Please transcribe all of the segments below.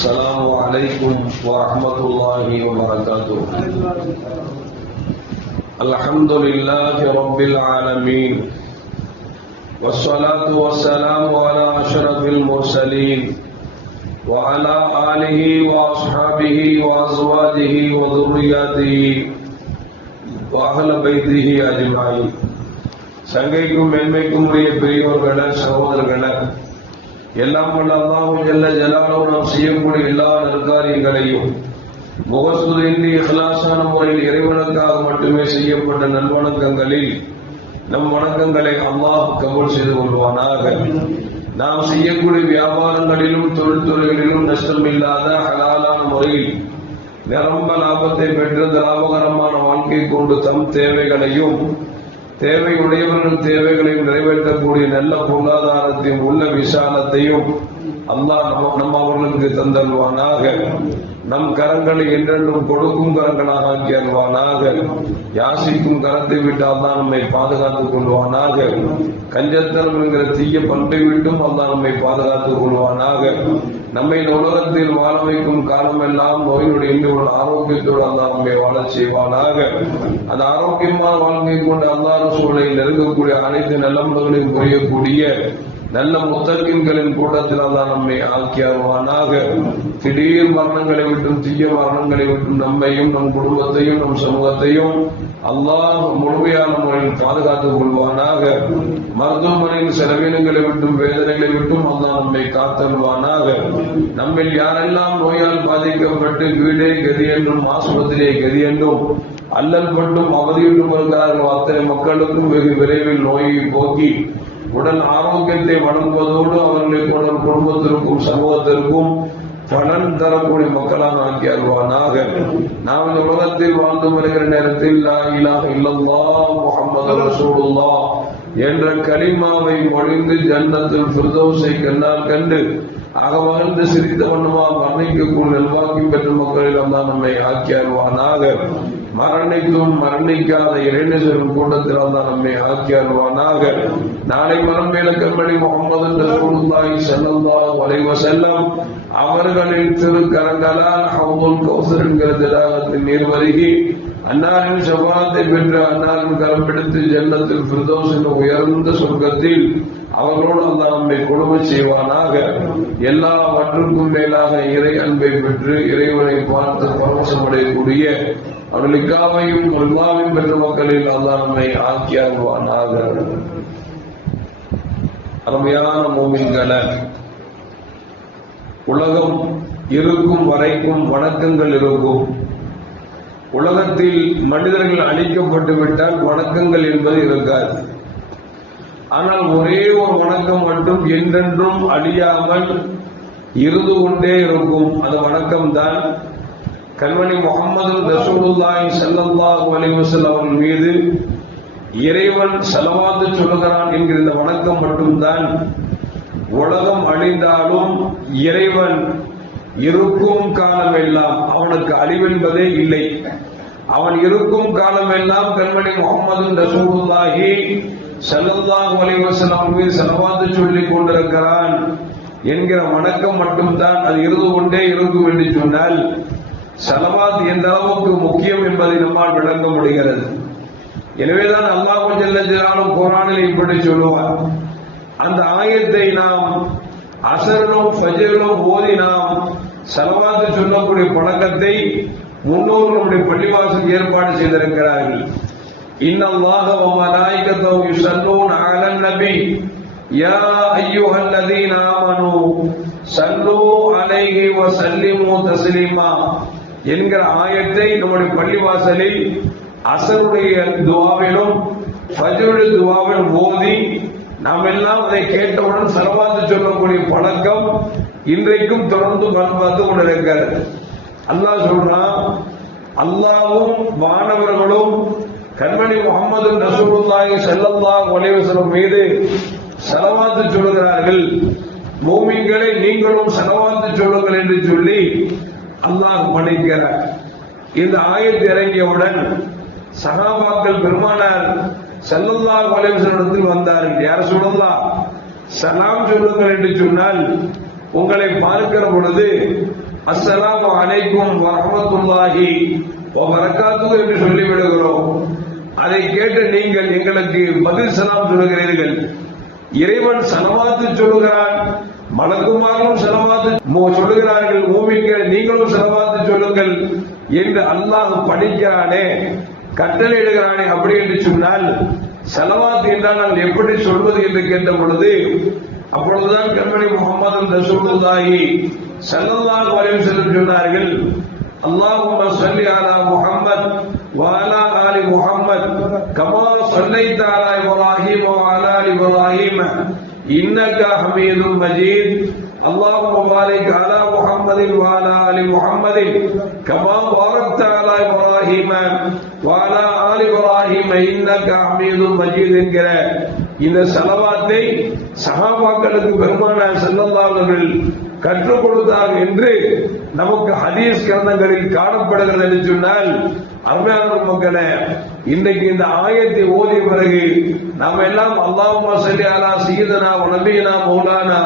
السلام عليكم ورحمة الله وبركاته. الحمد لله رب العالمين والصلاة والسلام على أشرف المرسلين وعلى آله وأصحابه وأزواجه وذرياته وأهل بيته أجمعين. சங்கைக்கும் மேன்மைக்கும் உரிய பெரியவர்கள சகோதரர்கள, எல்லாம் வல்ல அல்லாஹ் ஜல்ல ஜலாலுஹு நாம் செய்யக்கூடிய எல்லா நற்காரியங்களையும் முகஸ்துதின்றி இஹ்லாஸான முறையில் இறைவனுக்காக மட்டுமே செய்யப்பட்ட நல்வணக்கங்களில் நம் வணக்கங்களை அல்லாஹ் கபூல் செய்து கொள்வானாக. நாம் செய்யக்கூடிய வியாபாரங்களிலும் தொழில்துறைகளிலும் நஷ்டம் இல்லாத ஹலாலான முறையில் நிரம்ப லாபத்தை பெற்று லாபகரமான வாழ்க்கை கொண்டு தம் தேவைகளையும் தேவையுடையவர்கள் தேவைகளையும் நிறைவேற்றக்கூடிய நல்ல பொருளாதாரத்தையும் உள்ள விசாலத்தையும் அல்லாஹ் நம்ம அவர்களுக்கு தந்தல்வானாக. நம் கரங்களை என்றென்றும் கொடுக்கும் கரங்களாக ஆக்கி அல்வானாக. யாசிக்கும் கரத்தை விட்டு அல்லாஹ் நம்மை பாதுகாத்துக் கொள்வானாக. கஞ்சத்தனம் என்கிற தீய பண்பை விட்டும் அல்லாஹ் நம்மை பாதுகாத்துக் கொள்வானாக. நம்மை இந்த உலகத்தில் வாழ வைக்கும் காலமெல்லாம் நோயுடைய இன்னொரு ஆரோக்கியத்தோடு அல்லாஹ் நம்மை வாழச் செய்வானாக. அந்த ஆரோக்கியமான வாழ்க்கை கொண்டு அல்லாஹ் ரசூலை நெருங்கக்கூடிய அனைத்து நல்லம்பர்களையும் புரியக்கூடிய நல்ல முத்தகின்களின் கூட்டத்தில் அல்லாஹ் நம்மை ஆக்கி அருவானாக. திடீர் மரணங்களை விட்டும் தீய மரணங்களை விட்டும் நம்மையும் நம் குடும்பத்தையும் நம் சமூகத்தையும் அல்லாஹ் முழுமையான முறையில் பாதுகாத்துக் கொள்வானாக. மருத்துவமனையின் செலவினங்களை விட்டும் வேதனைகளை விட்டும் அல்லாஹ் நம்மை காத்தல்வானாக. நம்மில் யாரெல்லாம் நோயால் பாதிக்கப்பட்டு வீடே கதி என்றும் ஆஸ்பத்திரியை கதி என்றும் அல்லல் பட்டும் அவதியிட்டும் இருக்கிறார்களோ அத்தனை மக்களுக்கும் வெகு விரைவில் நோயை போக்கி உடல் ஆரோக்கியத்தை வழங்குவதோடு அவர்களை போன்ற குடும்பத்திற்கும் சமூகத்திற்கும் பலன் தரக்கூடிய மக்களாக ஆக்கி அருவானாக. நாம் இந்த உலகத்தில் வாழ்ந்து வருகிற நேரத்தில் லா இலாஹ இல்லல்லாஹ் முஹம்மது ரசூலுல்லாஹ் என்ற கலிமாவை மொழிந்து ஜன்னத்துல் ஃபிர்தௌஸை கண்ணால் கண்டு அகமகிழ்ந்து சிரித்த வண்ணமா மரணிக்கக்கூடிய நல்வாக்கியம் பெற்ற மக்களில் அல்லாஹ் நம்மை ஆக்கி அருவானாக. மரணிக்கும் மரணிக்காத இறைநேசரின் கூட்டத்தில் அல்லாஹ் நம்மை ஆக்கி அருவானாக. நாளை மரமேலக்கம்படி முஹம்மது ரசூலுல்லாஹி ஸல்லல்லாஹு அலைஹி வஸல்லம் அவர்களின் திருக்கரங்களால் ஹவுதுல் கௌசர் என்கிற தடாகத்தின் நீர் வருகி அன்னாரின் ஷஃபாஅத்தை பெற்று அன்னாரின் கரம் பிடித்து ஜன்னத்துல் ஃபிர்தௌஸ் என்ற உயர்ந்த சொர்க்கத்தில் அவர்களோடு அல்லாஹ் நம்மை கொடுமை செய்வானாக. எல்லாவற்றுக்கும் மேலாக இறை அன்பை பெற்று இறைவனை பார்த்து பரவசமடையக்கூடிய அவர்களுக்காவையும் உள்மாவையும் பெற்ற மக்களில் அல்லாஹ் நம்மை ஆக்கி அருவானாக. அருமையான மூமின்களே, உலகம் இருக்கும் வரைக்கும் வணக்கங்கள் இருக்கும். உலகத்தில் மனிதர்கள் அழிக்கப்பட்டு விட்டால் வணக்கங்கள் என்பது இருக்காது. ஆனால் ஒரே ஒரு வணக்கம் மட்டும் என்றென்றும் அழியாமல் இருந்து கொண்டே இருக்கும். அது வணக்கம்தான். கண்மணி முஹம்மது ரசூலுல்லாஹி ஸல்லல்லாஹு அலைஹி வஸல்லம் அவர்கள் மீது இறைவன் ஸலவாத்து சொல்லுகிறான் என்கிற இந்த வணக்கம் மட்டும்தான். உலகம் அழிந்தாலும் இறைவன் இருக்கும் காலமெல்லாம் அவனுக்கு அழிவென்பதே இல்லை. அவன் இருக்கும் காலமெல்லாம் கண்மணி முஹம்மது ரசூலுல்லாஹி ஸல்லல்லாஹு அலைஹி வஸல்லம் மீது ஸலவாத்து சொல்லிக் கொண்டிருக்கிறான் என்கிற வணக்கம் மட்டும்தான் அது இருந்து கொண்டே இருக்கும் என்று சொன்னால் ஸலவாத் எந்த அளவுக்கு முக்கியம் என்பதை நம்மால் விளங்க முடிகிறது. எனவேதான் அல்லாஹ் ஜல்ல ஜலாலுஹு குர்ஆனில் இப்படி சொல்லுவார். அந்த ஆயத்தை நாம் அஸரிலும் ஃபஜ்ரிலும் ஓதி நாம் ஸலவாத் சொல்லக்கூடிய பழக்கத்தை முன்னோர்கள் நம்முடைய பள்ளிவாசல் ஏற்பாடு செய்திருக்கிறார்கள். இன்னல்லாஹ வ மலாயிகத்தஹு யுஸல்லூன அலன் நபி யா அய்யுஹல்லதீன ஆமனூ ஸல்லூ அலைஹி வ ஸல்லிமூ தஸ்லீமா என்கிற ஆயத்தை நம்முடைய பள்ளிவாசலில் அஸருடைய துஆவிலும் ஃபஜ்ருடைய துஆவிலும் ஓதி நாம் எல்லாம் அதை கேட்டவுடன் ஸலவாத் சொல்லக்கூடிய பழக்கம் இன்றைக்கும் தொடர்ந்து பார்த்து கொண்டிருக்கிறது. அல்லாஹ் சொல்றான், அல்லாஹ்வும் வானவர்களும் கண்மணி முஹம்மது ரசூலுல்லாஹி ஸல்லல்லாஹு அலைஹி வஸல்லம் மீது ஸலவாத் சொல்லுகிறார்கள். மூமின்களை நீங்களும் ஸலவாத் சொல்லுங்கள் என்று சொல்லி அல்லாஹ் பணிக்கிறார். இந்த ஆயத்து இறங்கியவுடன் சஹாபாக்கள் பெருமானார் ஸல்லல்லாஹு அலைஹி வஸல்லம் வந்தார்கள். யார் சொல்லலாம், சலாம் சொல்லுங்கள் என்று சொன்னால் உங்களை பார்க்கிற பொழுது அஸ்ஸலாமு அலைக்கும் வரஹ்மத்துல்லாஹி வ பரக்காத்துஹு என்று சொல்லிவிடுகிறோம். அதை கேட்டு நீங்கள் எங்களுக்கு பதில் சலாம் சொல்லுகிறீர்கள். இறைவன் சலவாத்து சொல்லுகிறான், மலக்குமார்களும் சலவாத்து சொல்லுகிறார்கள், மூமின்கள் நீங்களும் சலவாத்து சொல்லுங்கள் என்று அல்லாஹ் படிக்கிறானே, கட்டளையிடுகிறானே. அப்படி என்று சொன்னால் சலவாத் என்றால் நாங்கள் எப்படி சொல்வது என்று கேட்ட பொழுது அப்பொழுதுதான் கண்மணி முஹம்மது ரசூலுல்லாஹி ஸல்லல்லாஹு அலைஹி வஸல்லம் சொன்னார்கள், அல்லாஹும்ம ஸல்லி அலா முஹம்மத் வ அலா ஆலி முஹம்மத் கமா ஸல்லைத அலா இப்ராஹீம் வ அலா ஆலி இப்ராஹீம் இன்னக ஹமீதும் மஜீத். اللهم بارك على محمد وعلى ال محمد كما باركت على ابراهيم وعلى ال ابراهيم انك حميد مجيد என்கிற இந்த ஸலவாத்தை சஹாபாக்களுக்கு பெருமானார் ஸல்லல்லாஹு அலைஹி வஸல்லம் கற்றுக் கொடுத்தார் என்று நமக்கு ஹதீஸ் கிரந்தங்களில் காணப்படுகிறது என்று சொன்னால், அருமையான மக்களே, இன்றைக்கு இந்த ஆயத்தை ஓதிய பிறகு நாம் எல்லாம் அல்லாஹும்ம ஸல்லி அலா சய்யிதனா வ நபியினா மௌலானா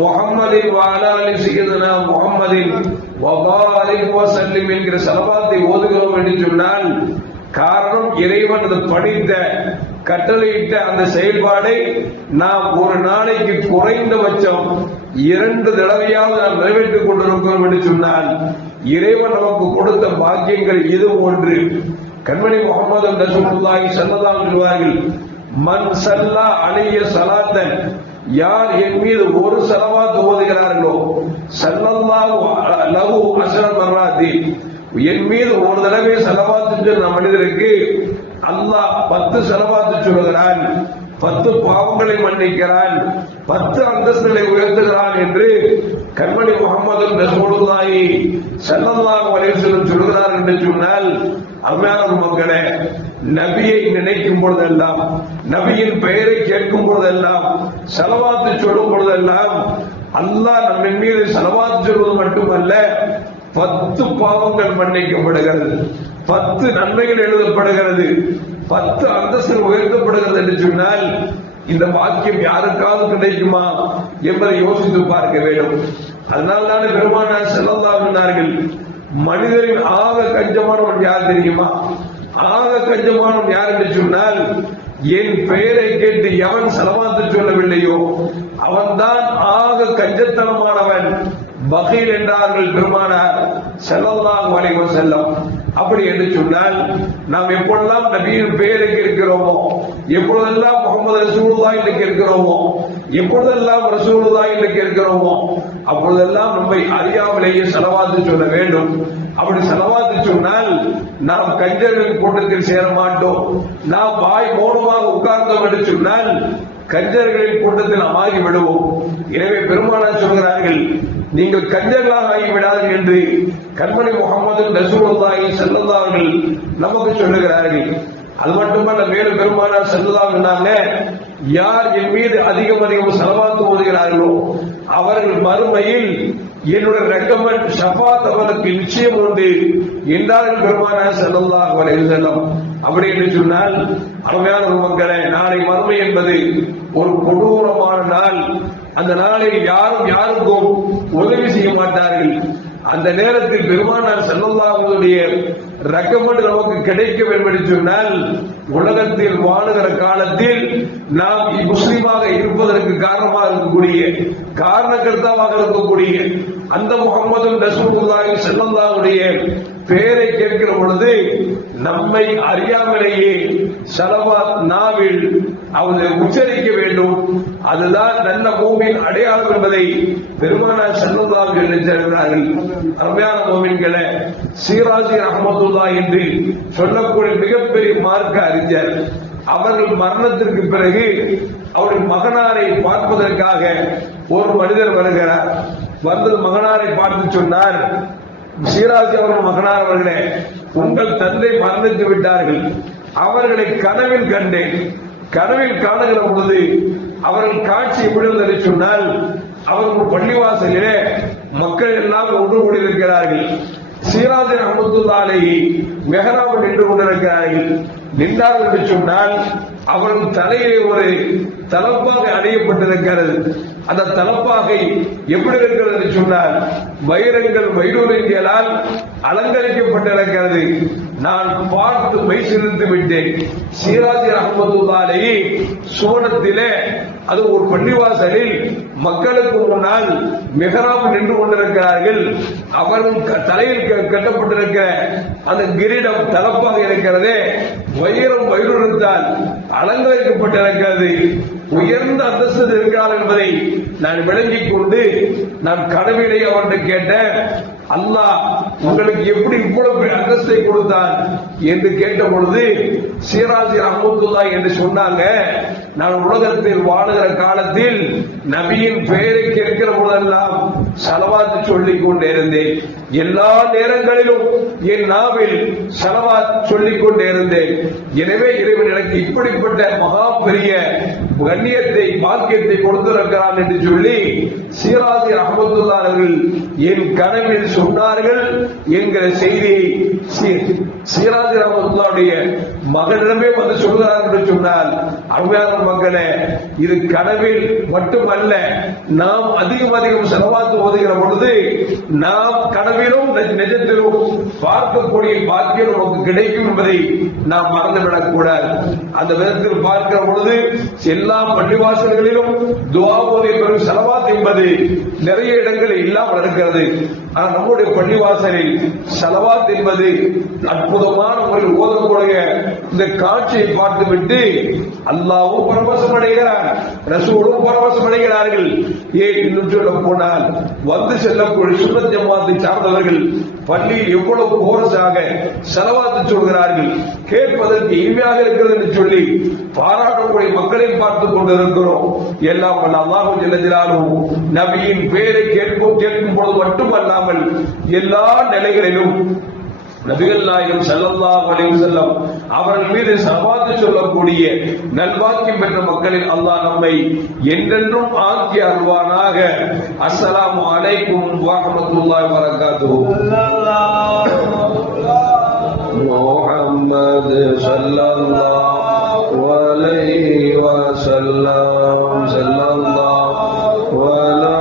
முஹம்மதின் வ அலா ஆலி சய்யிதனா முஹம்மதின் வ பாரிக் வ ஸல்லிம் என்கிற ஸலவாத்தை ஓதுகிறோம் என்று சொன்னால், காரணம் இறைவன் படித்த கட்டளையிட்ட அந்த செயல்பாடை நாம் ஒரு நாளைக்கு குறைந்தபட்சம் 2 தடவையாவது நாம் நிறைவேற்றிக் கொண்டிருக்கிறோம் என்று சொன்னால், இறைவன் நமக்கு கொடுத்த பாக்கியங்கள் இது ஒன்று. கண்மணி முஹம்மது ரசூலுல்லாஹி ஸல்லல்லாஹு அலைஹி சொல்வார்கள், மன் ஸல்லா அலைய ஸலாத்தன், யார் என் மீது ஒரு ஸலவாத் ஓதுகிறார்களோ ஸல்லல்லாஹு லஹு அஷ்ர மர்ராத்தி, என் மீது ஒரு தடவை ஸலவாத் சொன்ன மனிதருக்கு அல்லாஹ் 10 ஸலவாத் சொல்கிறான், 10 பாவங்களை மன்னிக்கிறான், 10 அந்தஸ்துகளை உயர்த்துகிறான் என்று கண்மணி முஹம்மது ரசூலுல்லாஹி ஸல்லல்லாஹு அலைஹி வஸல்லம் சொல்கிறார் என்று சொன்னால், அருமையான மக்களே, நபியை நினைக்கும் பொழுதெல்லாம், நபியின் பெயரை கேட்கும் பொழுதெல்லாம், ஸலவாத்து சொல்லும் பொழுதெல்லாம் அல்லாஹ் நம்ம மீது ஸலவாத் சொல்வது மட்டுமல்ல, 10 பாவங்கள் மன்னிக்கப்படுகிறது, 10 நன்மைகள் எழுதப்படுகிறது, 10 அந்தஸ்து உயர்த்தப்படுகிறது என்று சொன்னால், இந்த வாக்கியம் யாருக்காவது கிடைக்குமா என்பதை யோசித்து பார்க்க வேண்டும். அதனால்தான் பெருமானார் ஸல்லல்லாஹு அலைஹி சொன்னார்கள், மனிதரின் ஆக கஞ்சமானவன் யார் தெரியுமா? ஆக கஞ்சமானவன் யார் என்று சொன்னால், என் பெயரை கேட்டு எவன் ஸலவாத்து சொல்லவில்லையோ அவன்தான் ஆக கஞ்சத்தனமானவன், பகீல் என்றார்கள் பெருமானார் ஸல்லல்லாஹு அலைஹி வஸல்லம். அப்படி என்று சொன்னால், நாம் எப்பொழுதெல்லாம் நபியின் பெயருக்கு இருக்கிறோமோ, எப்பொழுதெல்லாம் முஹம்மது ரசூலுல்லாஹி என்று இருக்கிறோமோ, எப்பொழுதெல்லாம் ரசூலுல்லாஹி என்று இருக்கிறோமோ, அப்பொழுதெல்லாம் நம்மை அறியாமலேயே ஸலவாத்து சொல்ல வேண்டும். அப்படி ஸலவாத்து சொன்னால் நாம் கஞ்சர்களின் கூட்டத்தில் சேர மாட்டோம். நாம் வாய் மௌனமாக உட்கார்ந்தோம் என்று சொன்னால் கஞ்சர்களின் கூட்டத்தில் நாம் ஆகி விடுவோம். எனவே பெருமானார் சொல்கிறார்கள், நீங்கள் கஞ்சர்களாக ஆகிவிடாதீர்கள் என்று கண்மணி முஹம்மது ரசூலுல்லாஹி ஸல்லல்லாஹு அலைஹி வஸல்லம் நமக்கு சொல்லுகிறார்கள். அது மட்டுமல்ல, மேலும் பெருமானார் ஸல்லல்லாஹு அலைஹி வஸல்லம், யார் என் மீது அதிகம் ஸலவாத் ஓதுகிறார்களோ அவர்கள் மறுமையில் என்னுடைய ரெக்கமெண்ட் ஷஃபாத் அவருக்கு நிச்சயம் உண்டு என்றார்கள் பெருமானார் ஸல்லல்லாஹு அலைஹி வஸல்லம். அப்படி என்று சொன்னால், அருமையான மக்களே, நாளை மறுமை என்பது ஒரு கொடூரமான நாள். அந்த நாளில் யாரும் யாருக்கும் உதவி செய்ய மாட்டார்கள். அந்த நேரத்தில் பெருமானார் ஸல்லல்லாஹு அலைஹி வஸல்லம் ரெக்கமெண்ட் நமக்கு கிடைக்க வேண்டும் என்று சொன்னால், உலகத்தில் வாழுகிற காலத்தில் நாம் முஸ்லிமாக இருப்பதற்கு காரணமாக இருக்கக்கூடிய, காரணகர்த்தாவாக இருக்கக்கூடிய அந்த முஹம்மது ரசூலுல்லாஹி ஸல்லல்லாஹு அலைஹி வஸல்லம் பெயரை கேட்கிற பொழுது நம்மை அறியாமலேயே ஸலவாத் நாவில் அவரை உச்சரிக்க வேண்டும். அதுதான் நல்ல மூமின் அடையாளம் என்பதை பெருமானார் ஸல்லல்லாஹு அலைஹி வஸல்லம் சொல்கிறார்கள். அருமையான மூமின்களே, ஷீராஸி ரஹ்மத்துல்லாஹி என்று சொல்லக்கூடிய மிகப்பெரிய மார்க்க அறிஞர், அவர்கள் மரணத்திற்கு பிறகு அவருடைய மகனாரை பார்ப்பதற்காக ஒரு மனிதர் வருகிறார். வந்து மகனாரை பார்த்து சொன்னார், ஷீராஸி அவர்கள், மகனார் அவர்களே, உங்கள் தந்தை மரணித்து விட்டார்கள், அவர்களை கனவில் கண்டேன். கனவில் காணுகிற பொழுது அவர்கள் காட்சி எப்படி என்று சொன்னால், அவர்கள் பள்ளிவாசலிலே மக்கள் எல்லாம் ஒன்று கூடியிருக்கிறார்கள். ஷீராஸி ரஹ்மத்துல்லாஹி அலைஹி மெஹராபில் நின்று கொண்டிருக்கிறார்கள். நின்றார்கள் என்று சொன்னால் அவர்கள் தலையை ஒரு தலப்பாக அடையப்பட்டிருக்கிறது. அந்த தலப்பாகை எப்படி இருக்கிறது என்று சொன்னால் வைரங்கள் வைடூரியங்களால் அலங்கரிக்கப்பட்டிருக்கிறது. நான் பார்த்து மெய் சிரித்து விட்டேன். சீராஜி ரஹ்மத்துல்லாஹி சுவனத்திலே அது ஒரு பள்ளிவாசலில் மக்களுக்கு முன்னால் மிஹராப் நின்று கொண்டிருக்கிறார்கள். அவர்கள் தலையில் கட்டப்பட்டிருக்கிற அந்த கிரீடம் தலப்பாக இருக்கிறதே வைரம் வைடூரியத்தால் அலங்கரிக்கப்பட்டிருக்கிறது. உயர்ந்த அந்தஸ்து இருக்கிறார் என்பதை நான் விளங்கிக் கொண்டு நான் கனவிலே அவர்கிட்ட கேட்டேன், அல்லாஹ் உங்களுக்கு எப்படி இவ்வளவு அந்தஸ்தை கொடுத்தான் என்று கேட்ட பொழுது சீராஜி ரஹ்மத்துல்லாஹி என்று சொன்னாங்க, நான் உலகத்தில் வாழுகிற காலத்தில் நபியின் பெயரை கேட்கிற போதெல்லாம் ஸலவாத் சொல்லிக் கொண்டே இருந்தேன். எல்லா நேரங்களிலும் என் நாவில் ஸலவாத் சொல்லிக் கொண்டே இருந்தேன். எனவே இறைவன் எனக்கு இப்படிப்பட்ட மகா பெரிய கண்ணியத்தை பாக்கியத்தை கொடுத்திருக்கிறான் என்று சொல்லி சீராஜி ரஹ்மத்துல்லாஹி அவர்கள் என் கனவில் சொன்னார்கள் என்கிற செய்தியை சீராஜி ரஹ்மத்துல்லாஹுடைய மகனிடமே வந்து சொல்கிறார் என்று சொன்னால், அருமையான மக்களே, இது கனவில் மட்டுமல்ல, நாம் அதிகம் ஸலவாத் ஓதுகிற பொழுது நாம் கனவிலும் நிஜத்திலும் பார்க்கக்கூடிய பாக்கியம் நமக்கு கிடைக்கும் என்பதை நாம் மறந்துவிடக் கூடாது. அந்த விதத்தில் பார்க்கிற பொழுது எல்லா பள்ளிவாசல்களிலும் துஆ ஓதி பெறும் ஸலவாத் என்பது நிறைய இடங்களில் இல்லாமல் இருக்கிறது. ஆனால் நம்முடைய பள்ளிவாசலில் ஸலவாத் என்பது அற்புதமான முறையில் ஓதக்கூடிய இந்த காட்சியை பார்த்துவிட்டு அல்லாஹ்வும் பரவசம் அடைகிறார், ரசூலும் பரவசம் அடைகிறார்கள். ஏன் இன்னும் சொல்ல போனால் வந்து செல்லக்கூடிய சுன்னத் ஜமாத்தை சார்ந்தவர்கள் பள்ளியில் எவ்வளவு கோரஸாக ஸலவாத் சொல்கிறார்கள், கேட்பதற்கு இனிமையாக இருக்கிறது என்று சொல்லி பாராட்டக்கூடிய மக்களையும் பார்த்துக் கொண்டிருக்கிறோம். எல்லாம் அல்லாஹ் ஜல்ல ஜலாலுஹு நபியின் பெயரை கேட்கும் பொழுது மட்டுமல்லாமல் எல்லா நிலைகளிலும் நபிகள் நாயகம் ஸல்லல்லாஹு அலைஹி வஸல்லம் அவர்கள் மீது ஸலவாத் சொல்லக்கூடிய நல்வாக்கியம் பெற்ற மக்களில் அல்லாஹ் நம்மை என்றென்றும் ஆக்கி அருள்வானாக. அஸ்ஸலாமு அலைக்கும் வரஹ்மத்துல்லாஹி வபரகாத்துஹு. முஹம்மது ஸல்லல்லாஹு அலைஹி வஸல்லம் ஸல்லல்லாஹு அலா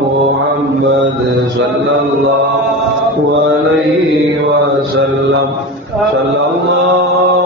முஹம்மது ஸல்லல்லாஹு அலைஹி வஸல்லம் ஸல்லல்லாஹு